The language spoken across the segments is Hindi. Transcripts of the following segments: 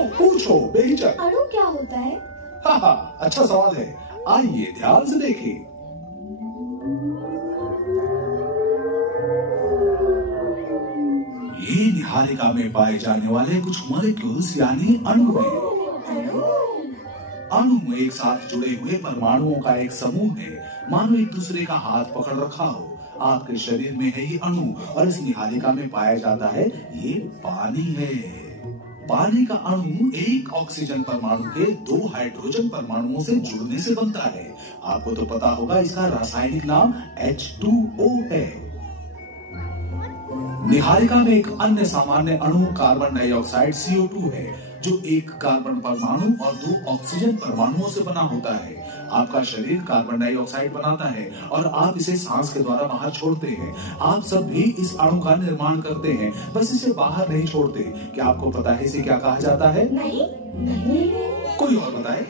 है। पूछो बेहिचक। अणु क्या होता है? हाँ, अच्छा सवाल है। आइए ध्यान से देखें। ये निहारिका में पाए जाने वाले कुछ मॉलिक्यूल्स यानी अणु हैं। अणु एक साथ जुड़े हुए परमाणुओं का एक समूह है, मानो एक दूसरे का हाथ पकड़ रखा हो। आपके शरीर में है ये अणु और इस निहारिका में पाया जाता है ये पानी है। पानी का अणु एक ऑक्सीजन परमाणु के 2 हाइड्रोजन परमाणुओं से जुड़ने से बनता है। आपको तो पता होगा इसका रासायनिक नाम H2O है। निहारिका में एक अन्य सामान्य अणु कार्बन डाइऑक्साइड CO2 है, जो एक कार्बन परमाणु और 2 ऑक्सीजन परमाणुओं से बना होता है। आपका शरीर कार्बन डाइऑक्साइड बनाता है और आप इसे सांस के द्वारा बाहर छोड़ते हैं। आप सब भी इस अणु का निर्माण करते हैं, बस इसे बाहर नहीं छोड़ते। क्या आपको पता है इसे क्या कहा जाता है? नहीं, नहीं। कोई और बताए?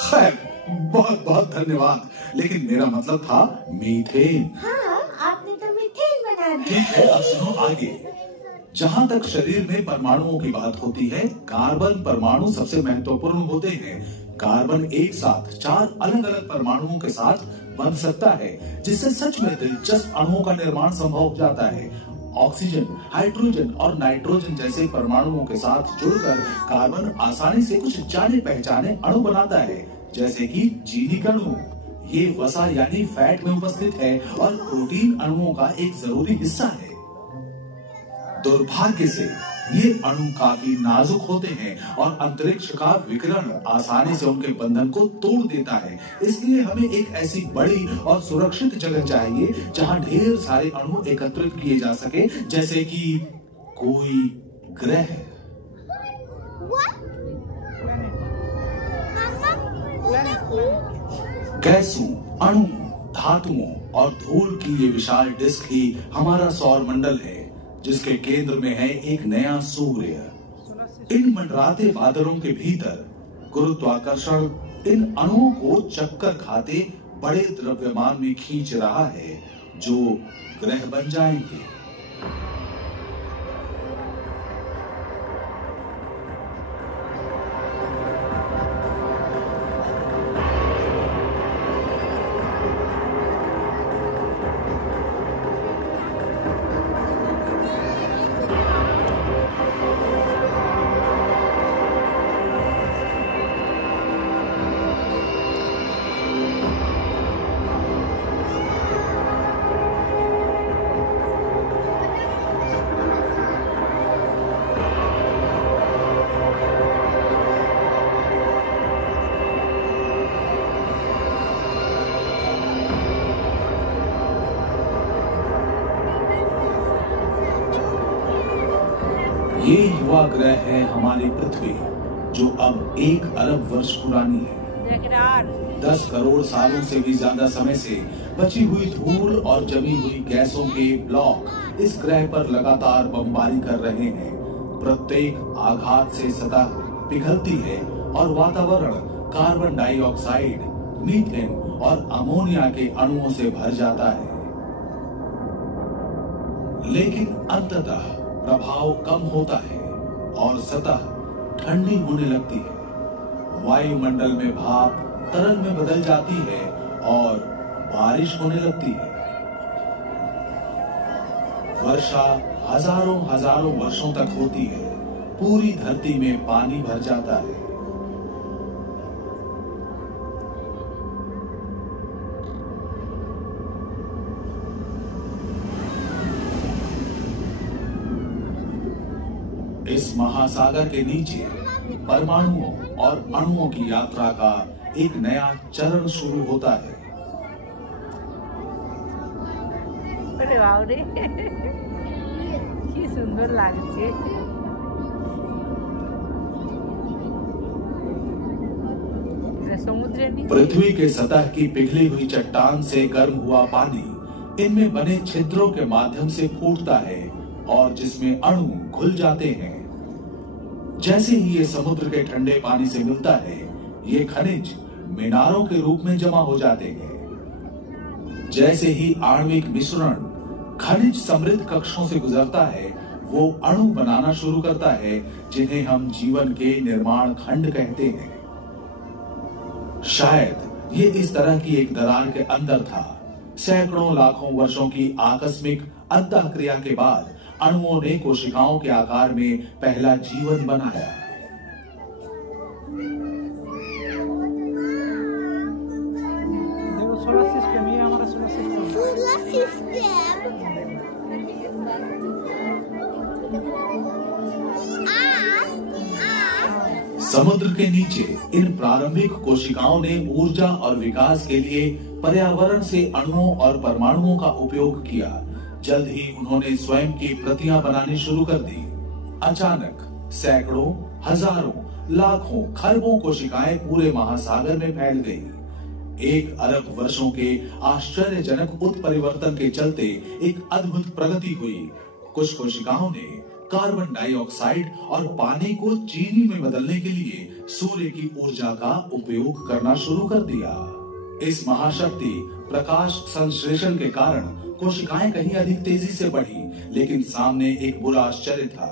खैर, बहुत बहुत धन्यवाद, लेकिन मेरा मतलब था मीथेन। हाँ, आपने तो मीथेन बना दिया। ठीक है, अब सुनो आगे। जहाँ तक शरीर में परमाणुओं की बात होती है, कार्बन परमाणु सबसे महत्वपूर्ण होते हैं। कार्बन एक साथ 4 अलग अलग परमाणुओं के साथ बन सकता है, जिससे सच में दिलचस्प अणुओं का निर्माण संभव हो जाता है। ऑक्सीजन, हाइड्रोजन और नाइट्रोजन जैसे परमाणुओं के साथ जुड़कर कार्बन आसानी से कुछ जाने पहचाने अणु बनाता है, जैसे कि चीनी का अणु। ये वसा यानी फैट में उपस्थित है और प्रोटीन अणुओं का एक जरूरी हिस्सा है। दुर्भाग्य से ये अणु काफी नाजुक होते हैं और अंतरिक्ष का विकिरण आसानी से उनके बंधन को तोड़ देता है। इसलिए हमें एक ऐसी बड़ी और सुरक्षित जगह चाहिए जहां ढेर सारे अणु एकत्रित किए जा सके, जैसे कि कोई ग्रह। गैसों, अणु, धातुओं और धूल की ये विशाल डिस्क ही हमारा सौर मंडल है, जिसके केंद्र में है एक नया सूर्य। इन मंडराते बादलों के भीतर गुरुत्वाकर्षण इन अणुओं को चक्कर खाते बड़े द्रव्यमान में खींच रहा है, जो ग्रह बन जाएंगे। ये युवा ग्रह है हमारी पृथ्वी, जो अब 1 अरब वर्ष पुरानी है। 10 करोड़ सालों से भी ज्यादा समय से बची हुई धूल और जमी हुई गैसों के ब्लॉक इस ग्रह पर लगातार बमबारी कर रहे हैं। प्रत्येक आघात से सतह पिघलती है और वातावरण कार्बन डाइऑक्साइड, मीथेन और अमोनिया के अणुओं से भर जाता है। लेकिन अंततः प्रभाव कम होता है और सतह ठंडी होने लगती है। वायुमंडल में भाप तरल में बदल जाती है और बारिश होने लगती है। वर्षा हजारों वर्षों तक होती है। पूरी धरती में पानी भर जाता है। इस महासागर के नीचे परमाणुओं और अणुओं की यात्रा का एक नया चरण शुरू होता है। अरे वाह रे, কি সুন্দর লাগছে। पृथ्वी के सतह की पिघली हुई चट्टान से गर्म हुआ पानी इनमें बने छिद्रों के माध्यम से फूटता है और जिसमें अणु घुल जाते हैं। जैसे ही ये समुद्र के ठंडे पानी से मिलता है, ये खनिज मीनारों के रूप में जमा हो जाते हैं। जैसे ही आणविक मिश्रण खनिज समृद्ध कक्षों से गुजरता है, वो अणु बनाना शुरू करता है जिन्हें हम जीवन के निर्माण खंड कहते हैं। शायद ये इस तरह की एक दरार के अंदर था। सैकड़ों लाखों वर्षों की आकस्मिक अंतःक्रिया के बाद अणुओं ने कोशिकाओं के आकार में पहला जीवन बनाया। देखो सोलर सिस्टम, ये हमारा सोलर सिस्टम। सोलर सिस्टम समुद्र के नीचे इन प्रारंभिक कोशिकाओं ने ऊर्जा और विकास के लिए पर्यावरण से अणुओं और परमाणुओं का उपयोग किया। जल्द ही उन्होंने स्वयं की प्रतियां बनानी शुरू कर दी। अचानक सैकड़ों, हजारों, लाखों, खरबों कोशिकाएं पूरे महासागर में फैल गई। 1 अरब वर्षों के आश्चर्यजनक उत्परिवर्तन के चलते एक अद्भुत प्रगति हुई। कुछ कोशिकाओं ने कार्बन डाइऑक्साइड और पानी को चीनी में बदलने के लिए सूर्य की ऊर्जा का उपयोग करना शुरू कर दिया। इस महाशक्ति प्रकाश संश्लेषण के कारण कोशिकाएं कहीं अधिक तेजी से बढ़ी, लेकिन सामने एक बुरा आश्चर्य था।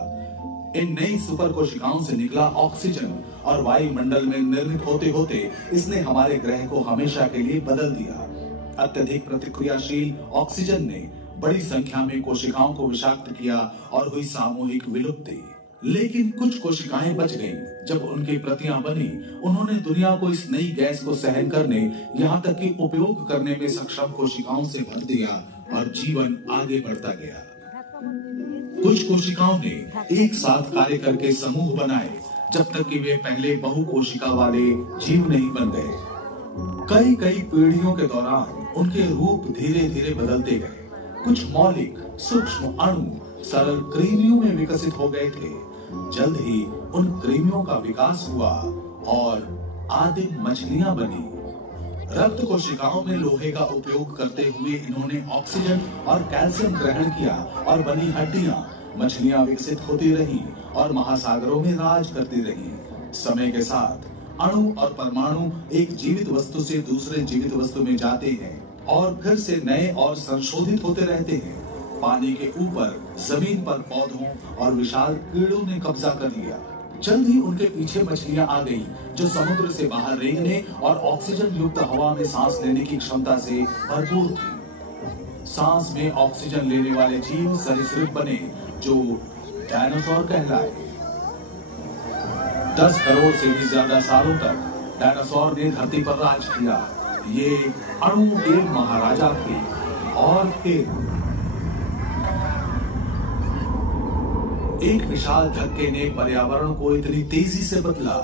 इन नई सुपर कोशिकाओं से निकला ऑक्सीजन और वायुमंडल में निर्मित होते होते इसने हमारे ग्रह को हमेशा के लिए बदल दिया। अत्यधिक प्रतिक्रियाशील ऑक्सीजन ने बड़ी संख्या में कोशिकाओं को विषाक्त किया और हुई सामूहिक विलुप्ति। लेकिन कुछ कोशिकाएं बच गईं। जब उनकी प्रतियां बनी, उन्होंने दुनिया को इस नई गैस को सहन करने, यहाँ तक कि उपयोग करने में सक्षम कोशिकाओं से भर दिया और जीवन आगे बढ़ता गया। कुछ कोशिकाओं ने एक साथ कार्य करके समूह बनाए, जब तक कि वे पहले बहुकोशिका वाले जीव नहीं बन गए। कई पीढ़ियों के दौरान उनके रूप धीरे धीरे बदलते गए। कुछ मौलिक सूक्ष्म अणु सरल कृमियों में विकसित हो गए थे। जल्द ही उन कृमियों का विकास हुआ और आदिम मछलियां बनी। रक्त कोशिकाओं में लोहे का उपयोग करते हुए इन्होंने ऑक्सीजन और कैल्शियम ग्रहण किया और बनी हड्डियां। मछलियां विकसित होती रही और महासागरों में राज करती रही। समय के साथ अणु और परमाणु एक जीवित वस्तु से दूसरे जीवित वस्तु में जाते हैं और फिर से नए और संशोधित होते रहते हैं। पानी के ऊपर, जमीन पर पौधों और विशाल कीड़ों ने कब्जा कर लिया। जल्द ही उनके पीछे मछलियां आ गईं, जो समुद्र से बाहर रेंगने और ऑक्सीजन युक्त हवा में सांस लेने की क्षमता से भरपूर थी। सांस में ऑक्सीजन लेने वाले जीव सरीसृप बने, जो डायनासोर कहलाए। 10 करोड़ से भी ज्यादा सालों तक डायनासोर ने धरती पर राज किया। ये अणुओं के महाराजा थे। और फिर एक विशाल धक्के ने पर्यावरण को इतनी तेजी से बदला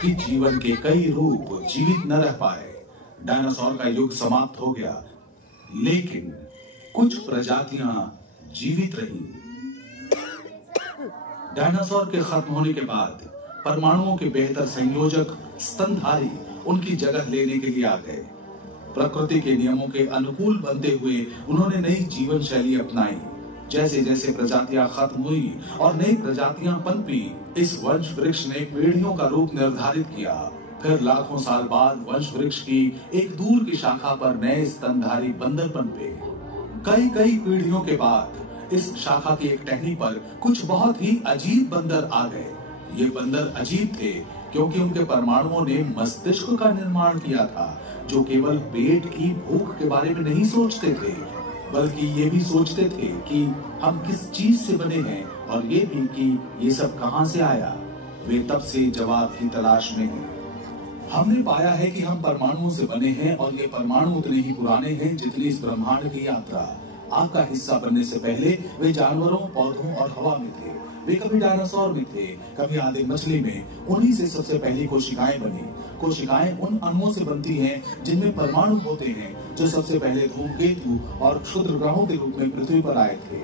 कि जीवन के कई रूप जीवित न रह पाए। डायनासोर का युग समाप्त हो गया, लेकिन कुछ प्रजातियां जीवित रहीं। डायनासोर के खत्म होने के बाद परमाणुओं के बेहतर संयोजक स्तनधारी उनकी जगह लेने के लिए आ गए। प्रकृति के नियमों के अनुकूल बनते हुए उन्होंने नई जीवन शैली अपनाई। जैसे जैसे प्रजातियां खत्म हुई और नई प्रजातियां पनपी, इस वंश वृक्ष ने पीढ़ियों का रूप निर्धारित किया। फिर लाखों साल बाद वंश वृक्ष की एक दूर की शाखा पर नए स्तनधारी बंदर पनपे। कई पीढ़ियों के बाद इस शाखा की एक टहनी पर कुछ बहुत ही अजीब बंदर आ गए। ये बंदर अजीब थे क्योंकि उनके परमाणुओं ने मस्तिष्क का निर्माण किया था, जो केवल पेट की भूख के बारे में नहीं सोचते थे, बल्कि ये भी सोचते थे कि हम किस चीज से बने हैं और ये भी कि ये सब कहां से आया। वे तब से जवाब की तलाश में हैं। हमने पाया है कि हम परमाणुओं से बने हैं और ये परमाणु उतने ही पुराने हैं जितनी इस ब्रह्मांड की यात्रा। आपका हिस्सा बनने से पहले वे जानवरों, पौधों और हवा में थे। वे कभी डायनासोर में थे, कभी आदिम मछली में। उन्हीं से सबसे पहली कोशिकाएं बनी। कोशिकाएं उन अणुओं से बनती हैं जिनमें परमाणु होते हैं, जो सबसे पहले धूमकेतु और क्षुद्र ग्रहों के रूप में पृथ्वी पर आए थे।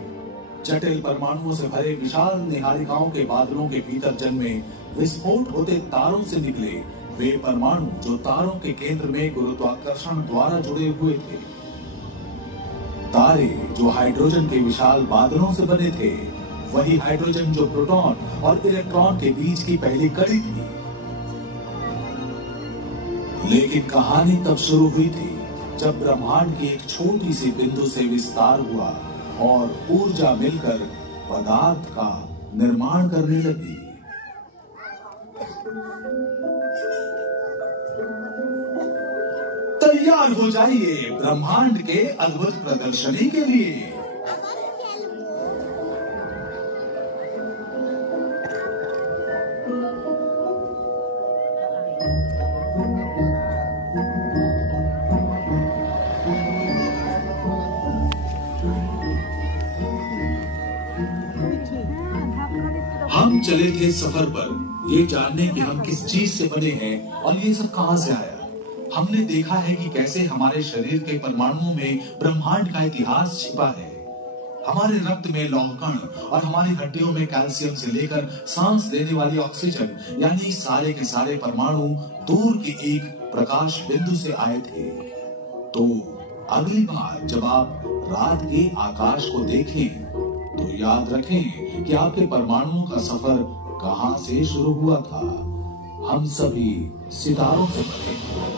जटिल परमाणुओं से भरे विशाल निहारिकाओं के बादलों के भीतर जन्मे, विस्फोट होते तारों से निकले वे परमाणु, जो तारों के केंद्र में गुरुत्वाकर्षण द्वारा जुड़े हुए थे। तारे जो हाइड्रोजन के विशाल बादलों से बने थे, वही हाइड्रोजन जो प्रोटॉन और इलेक्ट्रॉन के बीच की पहली कड़ी थी। लेकिन कहानी तब शुरू हुई थी जब ब्रह्मांड की एक छोटी सी बिंदु से विस्तार हुआ। और ऊर्जा मिलकर पदार्थ का निर्माण करने लगी। तैयार हो जाइए ब्रह्मांड के अद्भुत प्रदर्शनी के लिए। हम चले थे सफर पर ये जानने कि हम किस चीज से बने हैं और ये सब कहां से आया। हमने देखा है कि कैसे हमारे शरीर के परमाणुओं में ब्रह्मांड का इतिहास छिपा है। हमारे रक्त में लौह कण और हमारी हड्डियों में कैल्शियम से लेकर सांस देने वाली ऑक्सीजन यानी सारे के सारे परमाणु दूर की एक प्रकाश बिंदु से आए थे। तो अगली बार जब आप रात के आकाश को देखें तो याद रखें कि आपके परमाणुओं का सफर कहां से शुरू हुआ था। हम सभी सितारों से बने हैं।